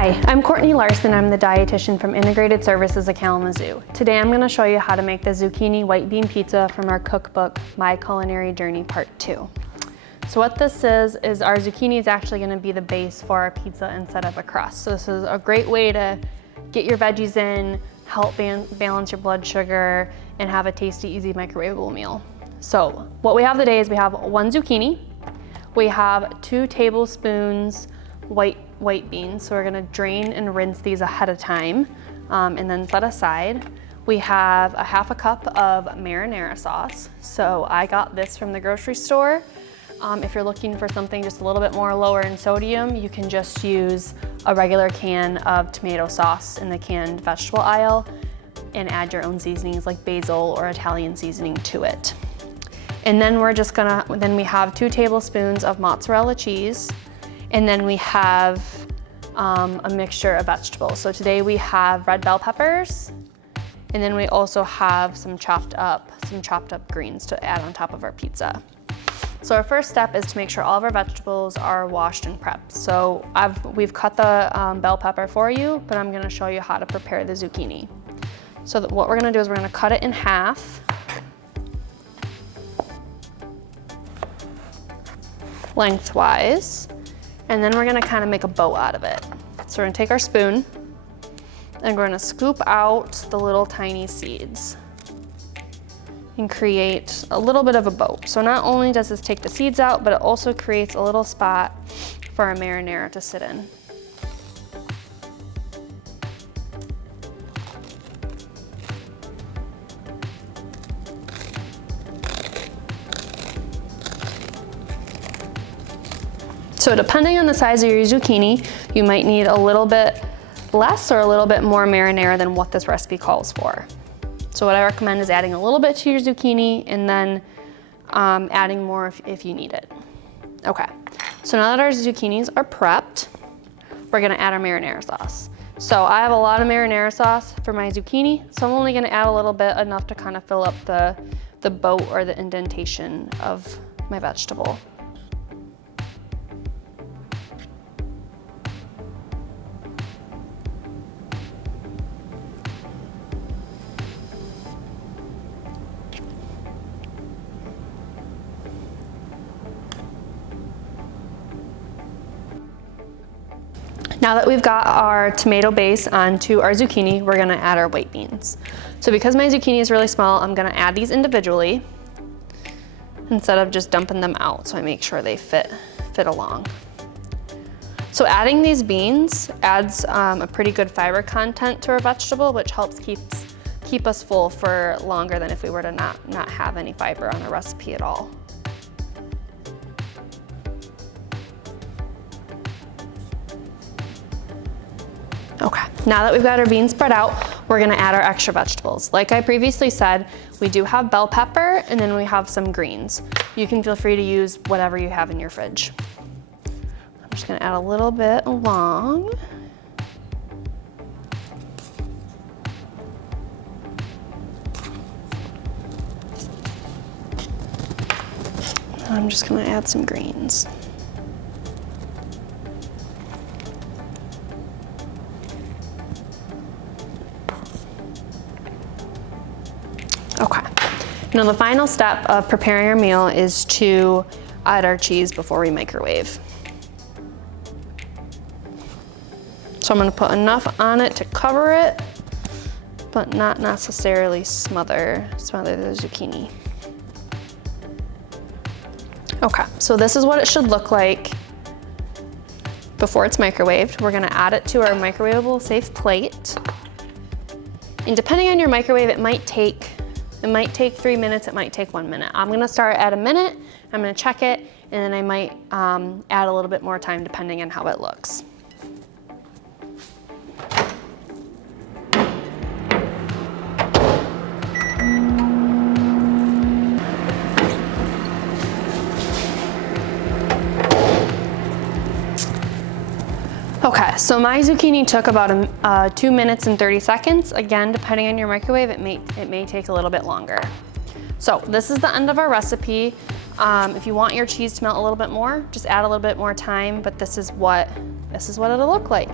Hi, I'm Courtney Larson. I'm the dietitian from Integrated Services of Kalamazoo. Today I'm going to show you how to make the zucchini white bean pizza from our cookbook, My Culinary Journey Part 2. So what this is our zucchini is actually going to be the base for our pizza instead of a crust. So this is a great way to get your veggies in, help balance your blood sugar, and have a tasty, easy microwavable meal. So what we have today is we have 1 zucchini, we have 2 tablespoons white beans. So we're gonna drain and rinse these ahead of time and then set aside. We have a 1/2 cup of marinara sauce. So I got this from the grocery store. If you're looking for something just a little bit more lower in sodium, you can just use a regular can of tomato sauce in the canned vegetable aisle and add your own seasonings like basil or Italian seasoning to it. And then we have 2 tablespoons of mozzarella cheese. And then we have a mixture of vegetables. So today we have red bell peppers, and then we also have some chopped up greens to add on top of our pizza. So our first step is to make sure all of our vegetables are washed and prepped. So we've cut the bell pepper for you, but I'm gonna show you how to prepare the zucchini. So what we're gonna do is we're gonna cut it in half, lengthwise. And then we're gonna kind of make a bow out of it. So we're gonna take our spoon and we're gonna scoop out the little tiny seeds and create a little bit of a bow. So not only does this take the seeds out, but it also creates a little spot for our marinara to sit in. So depending on the size of your zucchini, you might need a little bit less or a little bit more marinara than what this recipe calls for. So what I recommend is adding a little bit to your zucchini and then adding more if you need it. Okay, so now that our zucchinis are prepped, we're gonna add our marinara sauce. So I have a lot of marinara sauce for my zucchini, so I'm only gonna add a little bit, enough to kind of fill up the bow or the indentation of my vegetable. Now that we've got our tomato base onto our zucchini, we're gonna add our white beans. So because my zucchini is really small, I'm gonna add these individually instead of just dumping them out, so I make sure they fit along. So adding these beans adds a pretty good fiber content to our vegetable, which helps keep us full for longer than if we were to not have any fiber on the recipe at all. Okay, now that we've got our beans spread out, we're gonna add our extra vegetables. Like I previously said, we do have bell pepper and then we have some greens. You can feel free to use whatever you have in your fridge. I'm just gonna add a little bit along. I'm just gonna add some greens. Okay, now the final step of preparing our meal is to add our cheese before we microwave. So I'm gonna put enough on it to cover it, but not necessarily smother the zucchini. Okay, so this is what it should look like before it's microwaved. We're gonna add it to our microwavable safe plate. And depending on your microwave, it might take 3 minutes, it might take 1 minute. I'm gonna start at a minute, I'm gonna check it, and then I might add a little bit more time depending on how it looks. Okay, so my zucchini took about 2 minutes and 30 seconds. Again, depending on your microwave, it may take a little bit longer. So this is the end of our recipe. If you want your cheese to melt a little bit more, just add a little bit more time, but this is what it'll look like.